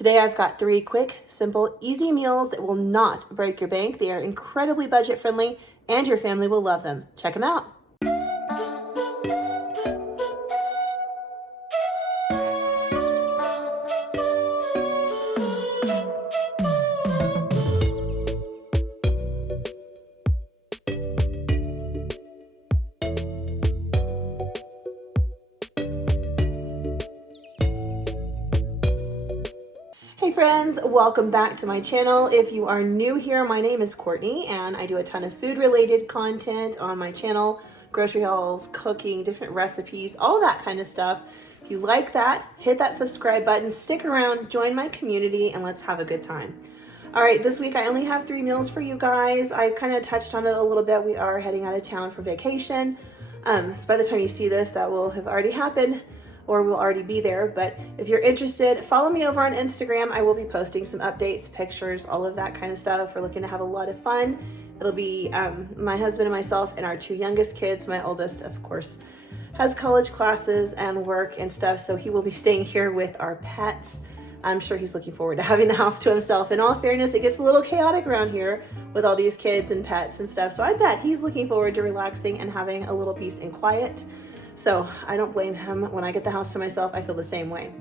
Today I've got 3 quick, simple, easy meals that will not break your bank. They are incredibly budget friendly and your family will love them. Check them out. Hey friends, welcome back to my channel. If you are new here, my name is Courtney and I do a ton of food related content on my channel, grocery hauls, cooking, different recipes, all that kind of stuff. If you like that, hit that subscribe button, stick around, join my community, and let's have a good time. All right, this week I only have 3 meals for you guys. I kind of touched on it a little bit. We are heading out of town for vacation. So by the time you see this, that will have already happened, or we'll already be there. But if you're interested, follow me over on Instagram. I will be posting some updates, pictures, all of that kind of stuff. We're looking to have a lot of fun. It'll be my husband and myself and our 2 youngest kids. My oldest, of course, has college classes and work and stuff, so he will be staying here with our pets. I'm sure he's looking forward to having the house to himself. In all fairness, it gets a little chaotic around here with all these kids and pets and stuff, so I bet he's looking forward to relaxing and having a little peace and quiet. So I don't blame him. When I get the house to myself, I feel the same way.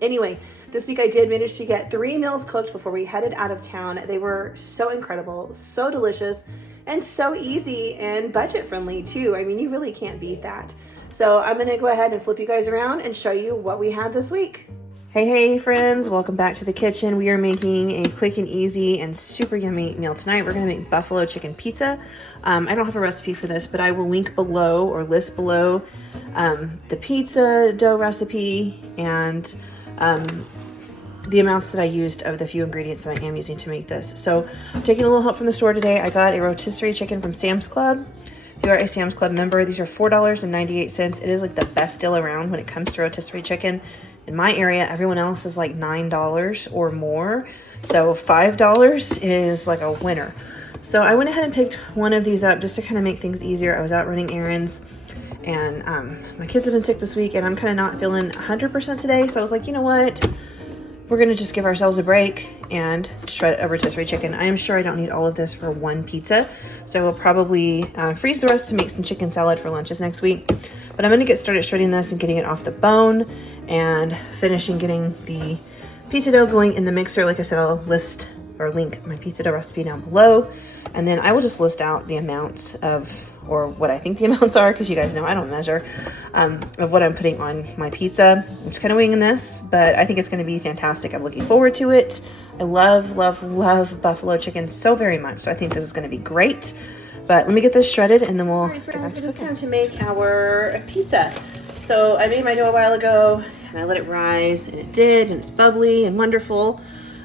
Anyway, this week I did manage to get 3 meals cooked before we headed out of town. They were so incredible, so delicious, and so easy and budget friendly too. I mean, you really can't beat that. So I'm gonna go ahead and flip you guys around and show you what we had this week. Hey friends, welcome back to the kitchen. We are making a quick and easy and super yummy meal tonight. We're gonna make buffalo chicken pizza. I don't have a recipe for this, but I will link below or list below the pizza dough recipe and the amounts that I used of the few ingredients that I am using to make this. So I'm taking a little help from the store today. I got a rotisserie chicken from Sam's Club. If you are a Sam's Club member, these are $4.98. It is like the best deal around when it comes to rotisserie chicken. In my area, everyone else is like $9 or more. So $5 is like a winner. So I went ahead and picked one of these up just to kind of make things easier. I was out running errands and my kids have been sick this week and I'm kind of not feeling 100% today. So I was like, you know what? We're going to just give ourselves a break and shred a rotisserie chicken. I am sure I don't need all of this for one pizza. So we'll probably freeze the rest to make some chicken salad for lunches next week. But I'm going to get started shredding this and getting it off the bone and finishing getting the pizza dough going in the mixer. Like I said, I'll list or link my pizza dough recipe down below. And then I will just list out the amounts of, or what I think the amounts are, because you guys know I don't measure, of what I'm putting on my pizza. I'm just kind of winging this, but I think it's going to be fantastic. I'm looking forward to it. I love buffalo chicken so very much. So I think this is going to be great. But let me get this shredded and then we'll get back to cooking. It's time to make our pizza. So I made my dough a while ago and I let it rise and it did, and it's bubbly and wonderful.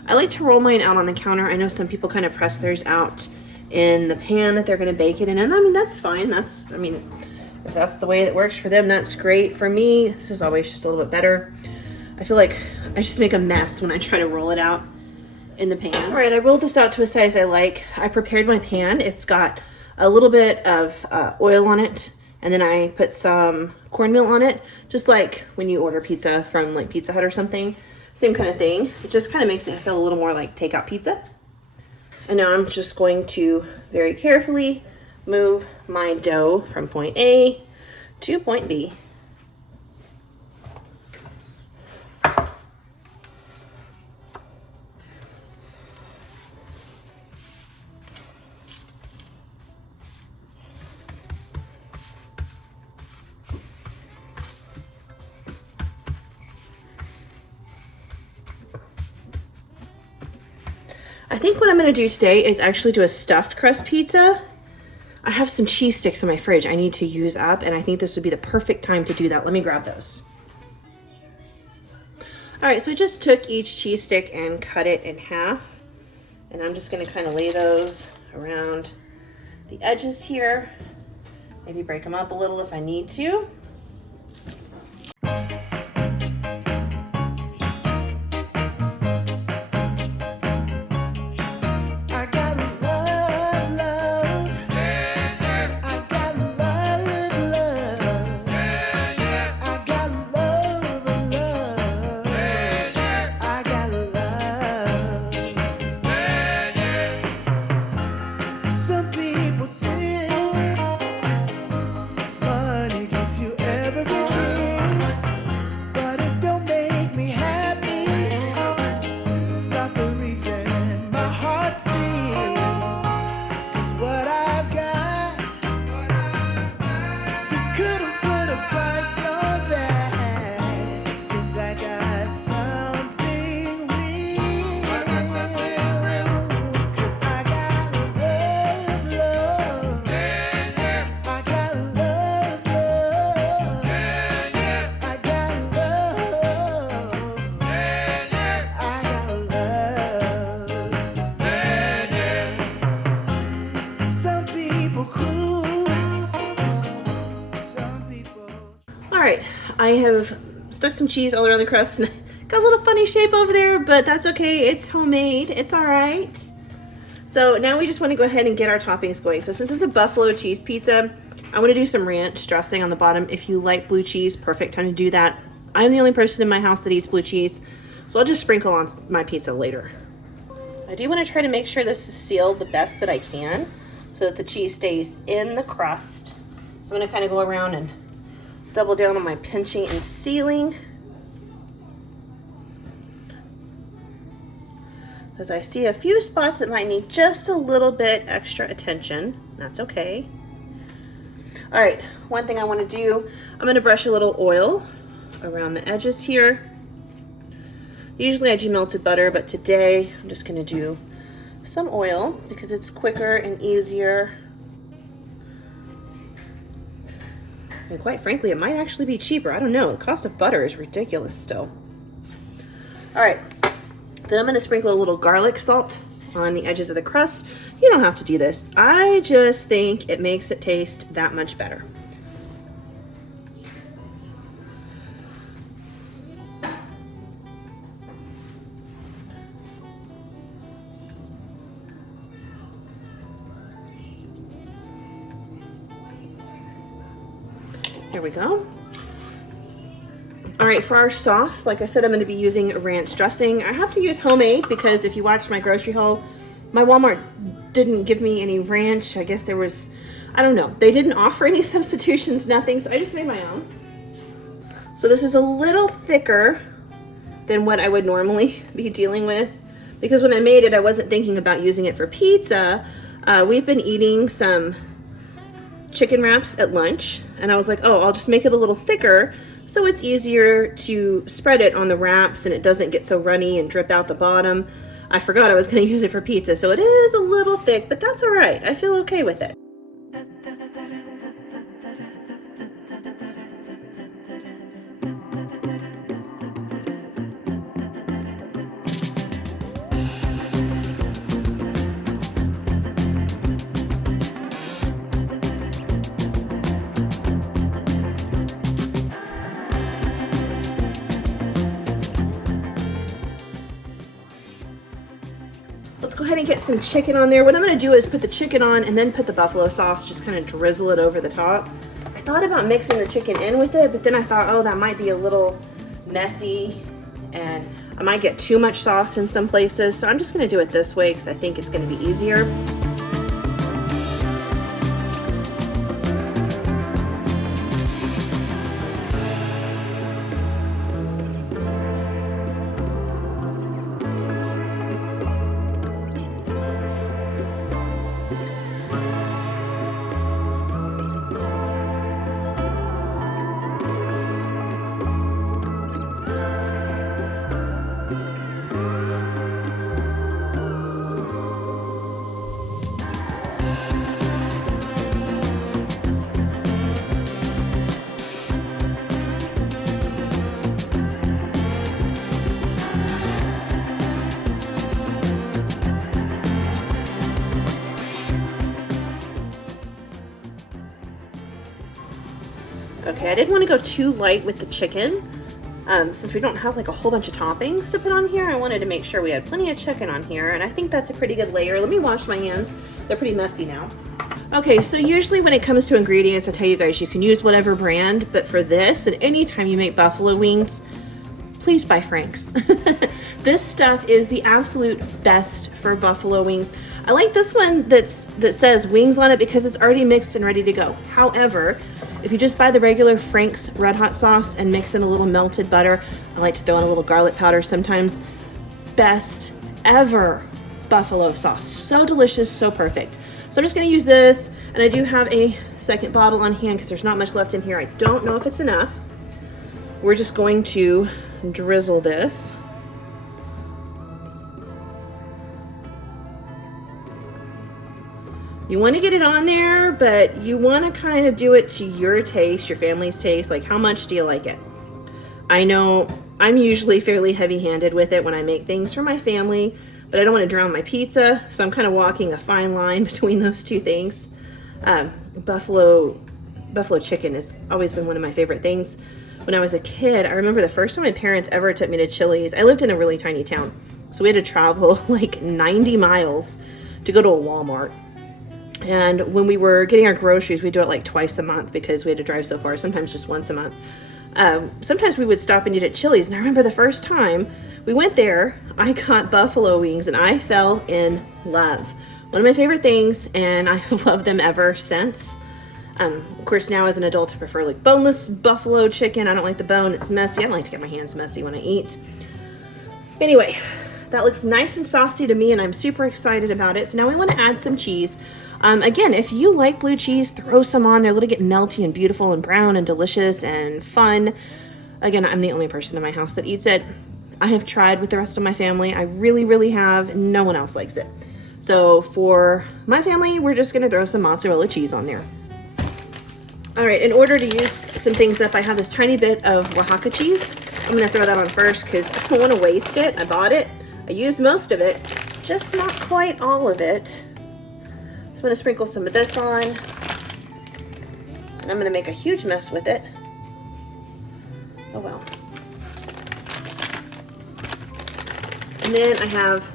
I like to roll mine out on the counter. I know some people kind of press theirs out in the pan that they're going to bake it in, and I mean that's fine. If that's the way it works for them, that's great. For me, this is always just a little bit better. I feel like I just make a mess when I try to roll it out in the pan. All right, I rolled this out to a size I like. I prepared my pan. It's got a little bit of oil on it, and then I put some cornmeal on it, just like when you order pizza from like Pizza Hut or something. Same kind of thing. It just kind of makes it feel a little more like takeout pizza. And now I'm just going to very carefully move my dough from point A to point B. I think what I'm going to do today is actually do a stuffed crust pizza. I have some cheese sticks in my fridge I need to use up, and I think this would be the perfect time to do that. Let me grab those. All right, so I just took each cheese stick and cut it in half, and I'm just going to kind of lay those around the edges here. Maybe break them up a little if I need to. have stuck some cheese all around the crust and got a little funny shape over there, but that's okay. It's homemade. It's all right. So now we just want to go ahead and get our toppings going. So since it's a buffalo cheese pizza, I want to do some ranch dressing on the bottom. If you like blue cheese, perfect time to do that. I'm the only person in my house that eats blue cheese, so I'll just sprinkle on my pizza later. I do want to try to make sure this is sealed the best that I can so that the cheese stays in the crust. So I'm going to kind of go around and double down on my pinching and sealing, because I see a few spots that might need just a little bit extra attention. That's okay. All right, one thing I want to do, I'm going to brush a little oil around the edges here. Usually I do melted butter, but today I'm just going to do some oil because it's quicker and easier. And quite frankly, it might actually be cheaper. I don't know. The cost of butter is ridiculous still. All right, then I'm going to sprinkle a little garlic salt on the edges of the crust. You don't have to do this. I just think it makes it taste that much better. There we go. All right, for our sauce, like I said, I'm going to be using ranch dressing. I have to use homemade because if you watched my grocery haul, my Walmart didn't give me any ranch. I guess there was, I don't know. They didn't offer any substitutions, nothing, so I just made my own. So this is a little thicker than what I would normally be dealing with because when I made it, I wasn't thinking about using it for pizza. We've been eating some chicken wraps at lunch, and I was like, oh, I'll just make it a little thicker so it's easier to spread it on the wraps and it doesn't get so runny and drip out the bottom. I forgot I was going to use it for pizza, so it is a little thick, but that's all right. I feel okay with it. Let's go ahead and get some chicken on there. What I'm going to do is put the chicken on and then put the buffalo sauce, just kind of drizzle it over the top. I thought about mixing the chicken in with it, but then I thought, oh, that might be a little messy and I might get too much sauce in some places. So I'm just going to do it this way because I think it's going to be easier. Okay, I didn't want to go too light with the chicken. Since we don't have like a whole bunch of toppings to put on here, I wanted to make sure we had plenty of chicken on here, and I think that's a pretty good layer. Let me wash my hands. They're pretty messy now. Okay, so usually when it comes to ingredients, I tell you guys, you can use whatever brand, but for this, and anytime you make buffalo wings, please buy Frank's. This stuff is the absolute best for buffalo wings. I like this one that says wings on it because it's already mixed and ready to go. However, if you just buy the regular Frank's Red Hot sauce and mix in a little melted butter, I like to throw in a little garlic powder sometimes. Best ever buffalo sauce. So delicious, so perfect. So I'm just gonna use this, and I do have a second bottle on hand because there's not much left in here. I don't know if it's enough. We're just going to drizzle this. You want to get it on there, but you want to kind of do it to your taste, your family's taste. Like, how much do you like it? I know I'm usually fairly heavy-handed with it when I make things for my family, but I don't want to drown my pizza, so I'm kind of walking a fine line between those two things. Buffalo chicken has always been one of my favorite things. when I was a kid, I remember the first time my parents ever took me to Chili's. I lived in a really tiny town, so we had to travel like 90 miles to go to a Walmart. And when we were getting our groceries, we'd do it like twice a month because we had to drive so far, sometimes just once a month. Sometimes we would stop and eat at Chili's, and I remember the first time we went there, I got buffalo wings, and I fell in love. One of my favorite things, and I have loved them ever since. Of course, now as an adult, I prefer like boneless buffalo chicken. I don't like the bone, it's messy. I don't like to get my hands messy when I eat. Anyway, that looks nice and saucy to me, and I'm super excited about it. So now I want to add some cheese. Again, if you like blue cheese, throw some on there. Let it get melty and beautiful and brown and delicious and fun. Again, I'm the only person in my house that eats it. I have tried with the rest of my family. I really, really have. No one else likes it. So for my family, we're just gonna throw some mozzarella cheese on there. All right, in order to use some things up, I have this tiny bit of Oaxaca cheese. I'm gonna throw that on first because I don't wanna waste it. I bought it, I used most of it, just not quite all of it. So I'm gonna sprinkle some of this on, and I'm gonna make a huge mess with it. Oh well. And then I have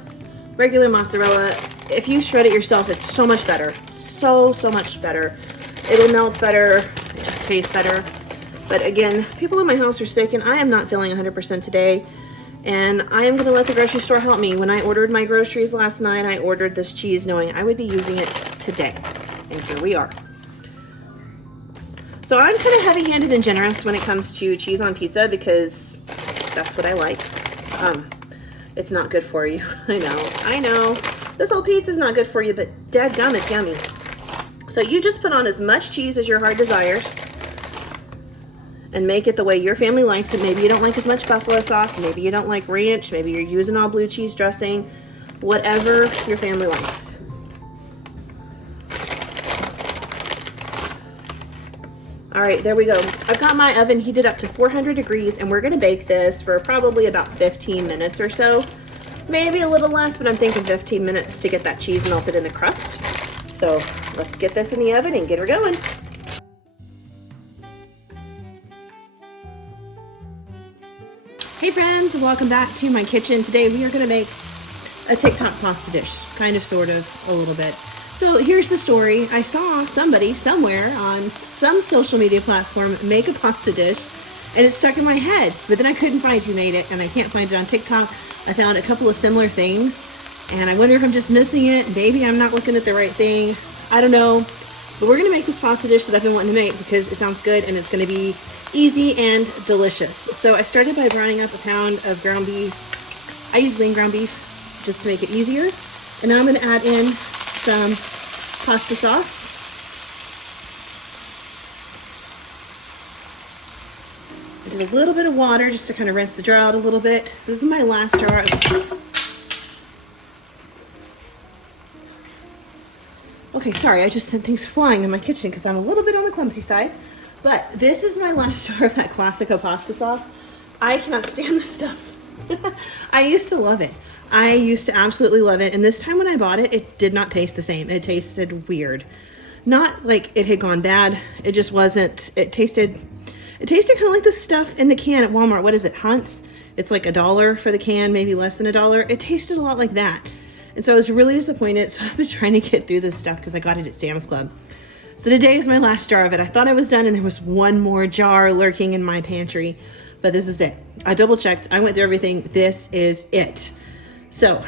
regular mozzarella. If you shred it yourself, it's so much better. So much better. It'll melt better, it just tastes better. But again, people in my house are sick and I am not feeling 100% today. And I am gonna let the grocery store help me. When I ordered my groceries last night, I ordered this cheese knowing I would be using it today. And here we are. So I'm kind of heavy-handed and generous when it comes to cheese on pizza because that's what I like. It's not good for you. I know. This whole pizza is not good for you, but dadgum, it's yummy. So you just put on as much cheese as your heart desires and make it the way your family likes it. Maybe you don't like as much buffalo sauce. Maybe you don't like ranch. Maybe you're using all blue cheese dressing. Whatever your family likes. All right, there we go. I've got my oven heated up to 400 degrees and we're gonna bake this for probably about 15 minutes or so. Maybe a little less, but I'm thinking 15 minutes to get that cheese melted in the crust. So let's get this in the oven and get her going. Hey friends, welcome back to my kitchen. Today we are gonna make a TikTok pasta dish, kind of, sort of, a little bit. So here's the story. I saw somebody somewhere on some social media platform make a pasta dish and it stuck in my head, but then I couldn't find who made it and I can't find it on TikTok. I found a couple of similar things and I wonder if I'm just missing it. Maybe I'm not looking at the right thing. I don't know, but we're gonna make this pasta dish that I've been wanting to make because it sounds good and it's gonna be easy and delicious. So I started by browning up a pound of ground beef. I use lean ground beef just to make it easier. And now I'm gonna add in some pasta sauce. I did a little bit of water just to kind of rinse the jar out a little bit. This is my last jar. Okay, sorry, I just sent things flying in my kitchen because I'm a little bit on the clumsy side. But this is my last jar of that Classico pasta sauce. I cannot stand this stuff. I used to love it. I used to absolutely love it. And this time when I bought it, it did not taste the same. It tasted weird. Not like it had gone bad. It just wasn't. It tasted kind of like the stuff in the can at Walmart. What is it, Hunt's? It's like $1 for the can, maybe less than $1. It tasted a lot like that. And so I was really disappointed. So I've been trying to get through this stuff because I got it at Sam's Club. So today is my last jar of it. I thought I was done and there was one more jar lurking in my pantry, but this is it. I double checked. I went through everything. This is it. So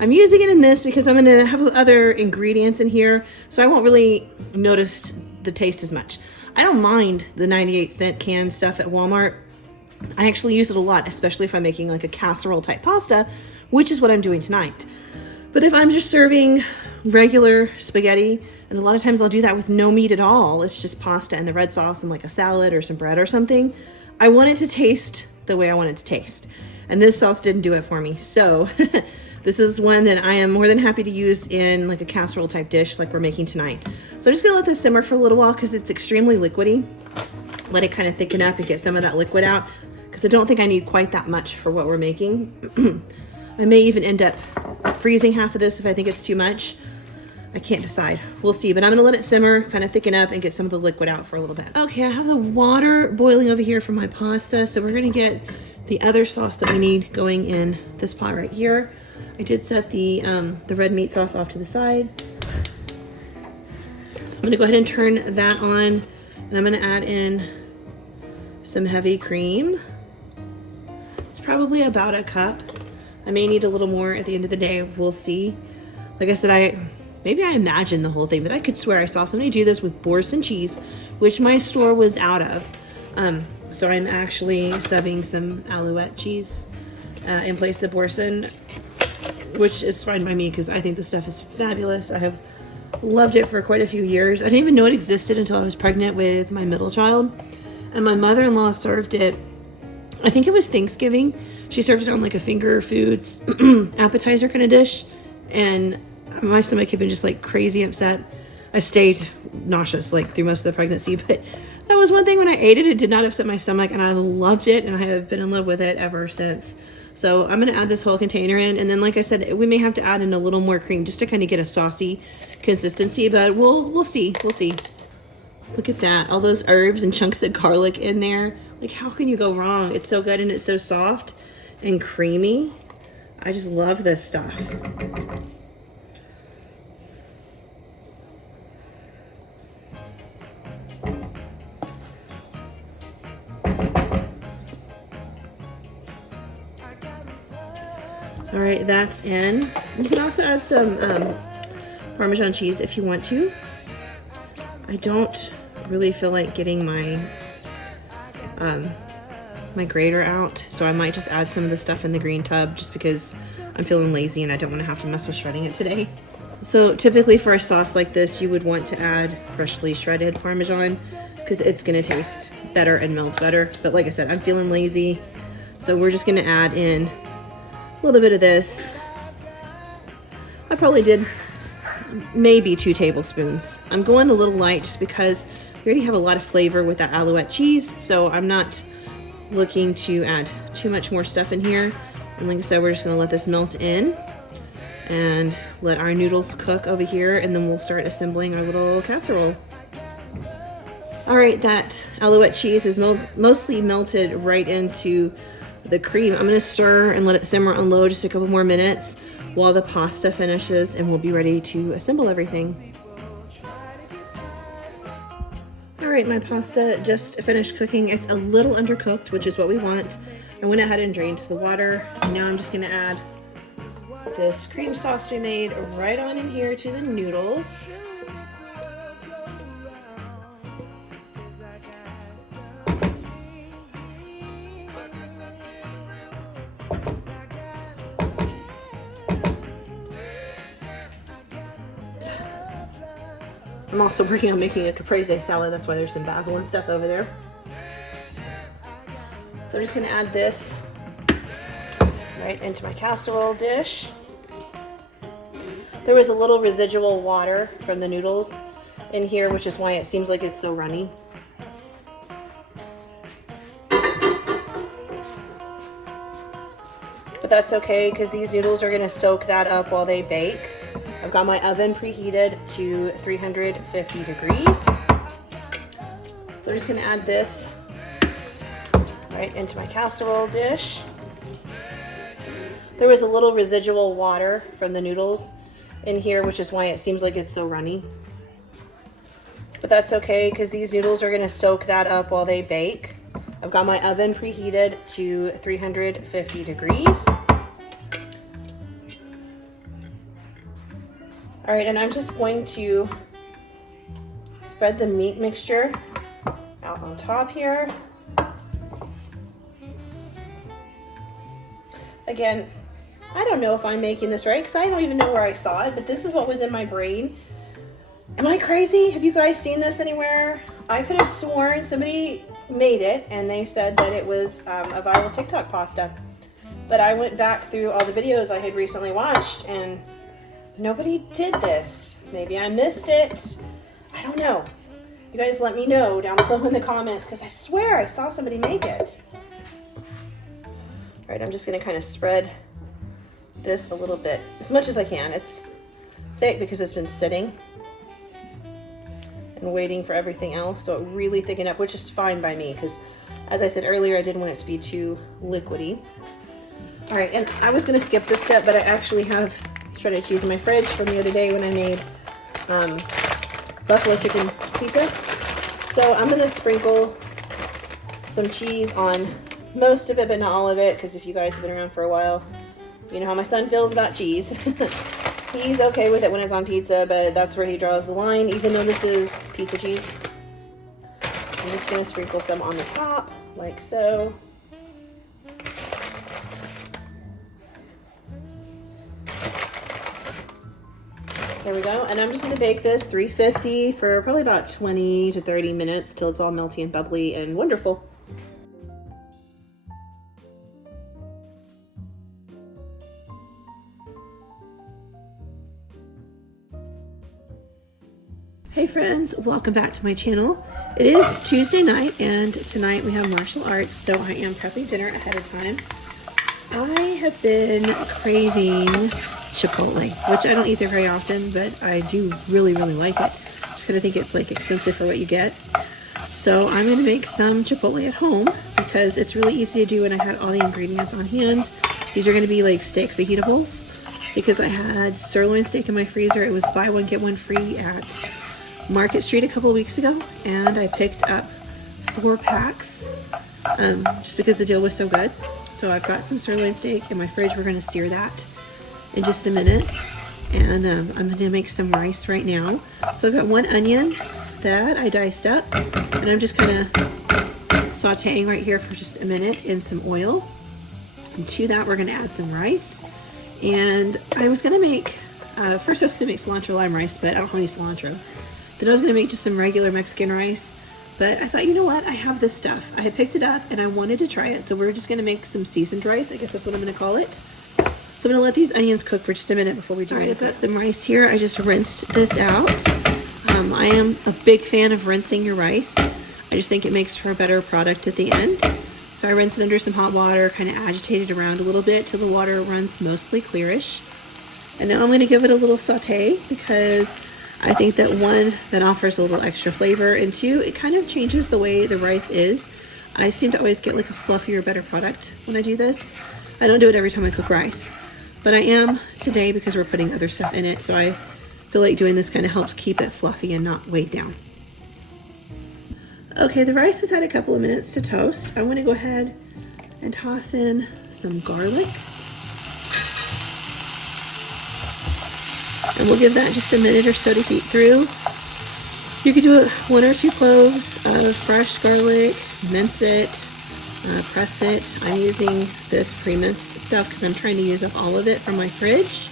I'm using it in this because I'm gonna have other ingredients in here, so I won't really notice the taste as much. I don't mind the 98-cent canned stuff at Walmart. I actually use it a lot, especially if I'm making like a casserole type pasta, which is what I'm doing tonight. But if I'm just serving regular spaghetti, and a lot of times I'll do that with no meat at all, it's just pasta and the red sauce and like a salad or some bread or something, I want it to taste the way I want it to taste. And this sauce didn't do it for me. So this is one that I am more than happy to use in like a casserole type dish like we're making tonight. So I'm just gonna let this simmer for a little while because it's extremely liquidy. Let it kind of thicken up and get some of that liquid out because I don't think I need quite that much for what we're making. I may even end up freezing half of this if I think it's too much. I can't decide. We'll see, but I'm gonna let it simmer, kind of thicken up and get some of the liquid out for a little bit. Okay, I have the water boiling over here for my pasta, so we're gonna get the other sauce that we need going in this pot right here. I did set the red meat sauce off to the side. So I'm gonna go ahead and turn that on, and I'm gonna add in some heavy cream. It's probably about a cup. I may need a little more at the end of the day, we'll see. Like I said, maybe I imagined the whole thing, but I could swear I saw somebody do this with boursin cheese, which my store was out of. So I'm actually subbing some alouette cheese in place of boursin, which is fine by me because I think this stuff is fabulous. I have loved it for quite a few years. I didn't even know it existed until I was pregnant with my middle child. And my mother-in-law served it, I think it was Thanksgiving. She served it on like a finger foods appetizer kind of dish. And my stomach had been just like crazy upset. I stayed nauseous like through most of the pregnancy, but that was one thing when I ate it, it did not upset my stomach, and I loved it, and I have been in love with it ever since. So I'm gonna add this whole container in, and then like I said, we may have to add in a little more cream just to kind of get a saucy consistency, but we'll see. Look at that, all those herbs and chunks of garlic in there. Like, how can you go wrong? It's so good, and it's so soft and creamy. I just love this stuff. All right, that's in. You can also add some Parmesan cheese if you want to. I don't really feel like getting my my grater out, so I might just add some of the stuff in the green tub just because I'm feeling lazy and I don't want to have to mess with shredding it today. So typically for a sauce like this, you would want to add freshly shredded Parmesan because it's going to taste better and melt better. But like I said, I'm feeling lazy, so we're just going to add in a little bit of this. I probably did maybe 2 tablespoons. I'm going a little light just because we already have a lot of flavor with that alouette cheese, so I'm not looking to add too much more stuff in here. And like I said, we're just going to let this melt in and let our noodles cook over here, and then we'll start assembling our little casserole. All right, that alouette cheese is mostly melted right into the cream. I'm going to stir and let it simmer on low just a couple more minutes while the pasta finishes, and we'll be ready to assemble everything. All right, my pasta just finished cooking. It's a little undercooked, which is what we want. I went ahead and drained the water. Now I'm just going to add this cream sauce we made right on in here to the noodles. I'm also working on making a caprese salad. That's why there's some basil and stuff over there. So I'm just going to add this right into my casserole dish. There was a little residual water from the noodles in here, which is why it seems like it's so runny. But that's okay because these noodles are going to soak that up while they bake. I've got my oven preheated to 350 degrees. So I'm just going to add this right into my casserole dish. There was a little residual water from the noodles in here, which is why it seems like it's so runny. But that's okay because these noodles are going to soak that up while they bake. I've got my oven preheated to 350 degrees. All right, and I'm just going to spread the meat mixture out on top here. Again, I don't know if I'm making this right because I don't even know where I saw it, but this is what was in my brain. Am I crazy? Have you guys seen this anywhere? I could have sworn somebody made it and they said that it was a viral TikTok pasta. But I went back through all the videos I had recently watched and nobody did this. Maybe I missed it. I don't know. You guys let me know down below in the comments because I swear I saw somebody make it. All right, I'm just going to kind of spread this a little bit, as much as I can. It's thick because it's been sitting and waiting for everything else, so it really thickened up, which is fine by me because, as I said earlier, I didn't want it to be too liquidy. All right, and I was gonna skip this step, but I actually have shredded cheese in my fridge from the other day when I made buffalo chicken pizza. So I'm gonna sprinkle some cheese on most of it, but not all of it, because if you guys have been around for a while, you know how my son feels about cheese. He's okay with it when it's on pizza, but that's where he draws the line, even though this is pizza cheese. I'm just gonna sprinkle some on the top, like so. There we go, and I'm just gonna bake this 350 for probably about 20 to 30 minutes till it's all melty and bubbly and wonderful. Hey friends, welcome back to my channel. It is Tuesday night, and tonight we have martial arts, so I am prepping dinner ahead of time. I have been craving Chipotle, which I don't eat there very often, but I do really like it. Just because I think it's like expensive for what you get. So I'm gonna make some Chipotle at home because it's really easy to do, and I had all the ingredients on hand. These are gonna be like steak vegetables because I had sirloin steak in my freezer. It was buy one get one free at Market Street a couple of weeks ago, and I picked up 4 packs just because the deal was so good. So I've got some sirloin steak in my fridge. We're going to sear that in just a minute, and I'm going to make some rice right now. So I've got 1 onion that I diced up, and I'm just kind of sauteing right here for just a minute in some oil. And to that we're going to add some rice, and I was going to make first I was going to make cilantro lime rice, but I don't have any cilantro. Then I was going to make just some regular Mexican rice, but I thought, you know what, I have this stuff. I had picked it up and I wanted to try it, so we're just going to make some seasoned rice. I guess that's what I'm going to call it. So I'm going to let these onions cook for just a minute before we do it. I've got some rice here. I just rinsed this out. I am a big fan of rinsing your rice. I just think it makes for a better product at the end. So I rinsed it under some hot water, kind of agitated around a little bit till the water runs mostly clearish. And now I'm going to give it a little saute because I think that 1, that offers a little extra flavor, and 2, it kind of changes the way the rice is. I seem to always get like a fluffier, better product when I do this. I don't do it every time I cook rice, but I am today because we're putting other stuff in it, so I feel like doing this kind of helps keep it fluffy and not weighed down. Okay, the rice has had a couple of minutes to toast. I'm going to go ahead and toss in some garlic. And we'll give that just a minute or so to heat through. You could do 1 or 2 cloves of fresh garlic, mince it, press it. I'm using this pre-minced stuff because I'm trying to use up all of it from my fridge.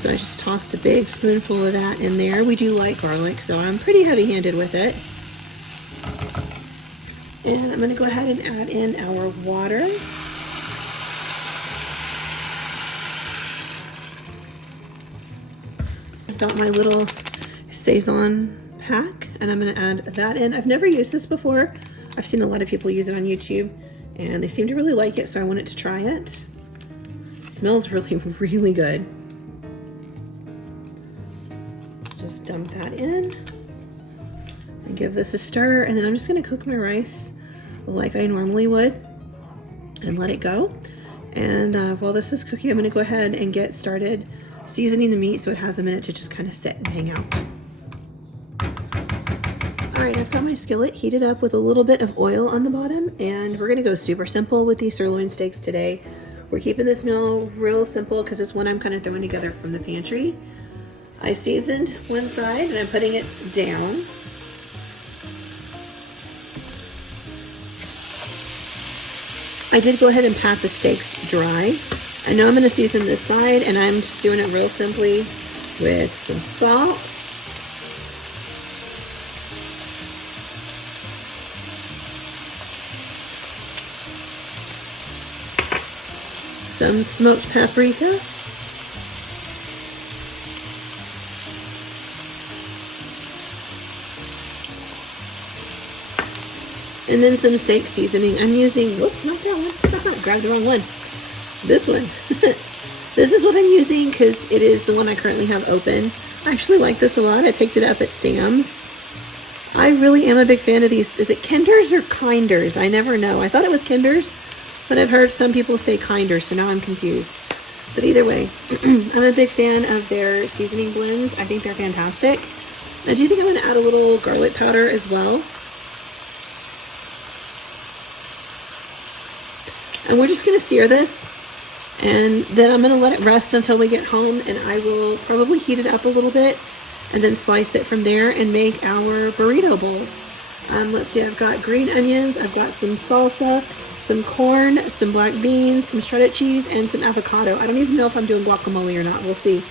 So I just tossed a big spoonful of that in there. We do like garlic, so I'm pretty heavy-handed with it. And I'm going to go ahead and add in our water. I've got my little SAZON pack, and I'm going to add that in. I've never used this before. I've seen a lot of people use it on YouTube, and they seem to really like it, so I wanted to try it. It smells really good. Just dump that in and give this a stir, and then I'm just going to cook my rice like I normally would and let it go. And while this is cooking, I'm going to go ahead and get started seasoning the meat so it has a minute to just kind of sit and hang out. Alright, I've got my skillet heated up with a little bit of oil on the bottom, and we're going to go super simple with these sirloin steaks today. We're keeping this meal real simple because it's one I'm kind of throwing together from the pantry. I seasoned one side and I'm putting it down. I did go ahead and pat the steaks dry. I know I'm going to season this side, and I'm just doing it real simply with some salt, some smoked paprika, and then some steak seasoning. I'm using, whoops, not that one. Grabbed the wrong one. This one. This is what what I'm using because it is the one I currently have open. I actually like this a lot. I picked it up at Sam's. I really am a big fan of these. Is it Kinders or Kinders? I never know. I thought it was Kinders, but I've heard some people say Kinders, so now I'm confused. But either way, I'm a big fan of their seasoning blends. I think they're fantastic. I do think I'm going to add a little garlic powder as well. And we're just going to sear this, and then I'm going to let it rest until we get home, and I will probably heat it up a little bit and then slice it from there and make our burrito bowls. Let's see, I've got green onions, I've got some salsa, some corn, some black beans, some shredded cheese, and some avocado. I don't even know if I'm doing guacamole or not, we'll see.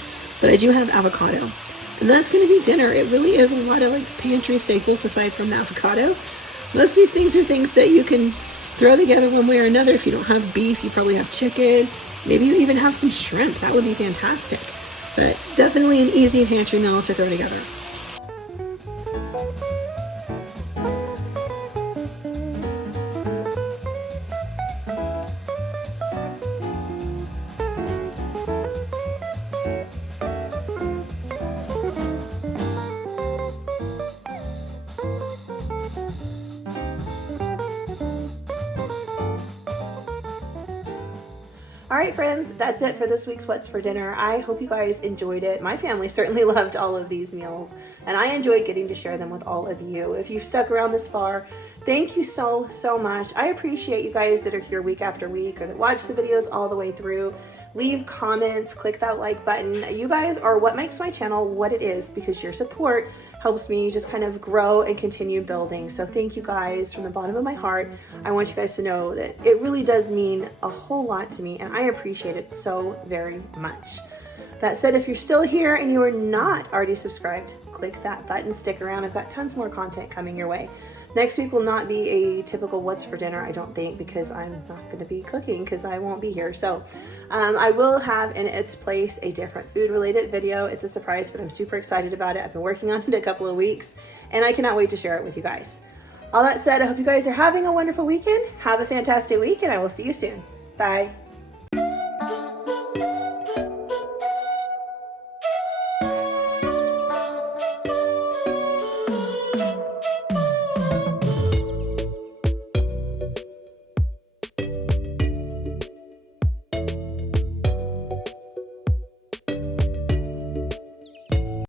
But I do have avocado. And that's going to be dinner. It really is a lot of like pantry staples aside from the avocado. Most of these things are things that you can throw together one way or another. If you don't have beef, you probably have chicken. Maybe you even have some shrimp. That would be fantastic. But definitely an easy pantry meal to throw together. All right, friends, that's it for this week's What's for Dinner. I hope you guys enjoyed it. My family certainly loved all of these meals, and I enjoyed getting to share them with all of you. If you've stuck around this far, thank you so much. I appreciate you guys that are here week after week or that watch the videos all the way through. Leave comments, click that like button. You guys are what makes my channel what it is, because your support helps me just kind of grow and continue building. So thank you guys from the bottom of my heart. I want you guys to know that it really does mean a whole lot to me, and I appreciate it so very much. That said, if you're still here and you are not already subscribed, click that button, stick around. I've got tons more content coming your way. Next week will not be a typical What's for Dinner, I don't think, because I'm not going to be cooking because I won't be here. So I will have in its place a different food related video. It's a surprise, but I'm super excited about it. I've been working on it a couple of weeks, and I cannot wait to share it with you guys. All that said, I hope you guys are having a wonderful weekend. Have a fantastic week, and I will see you soon. Bye.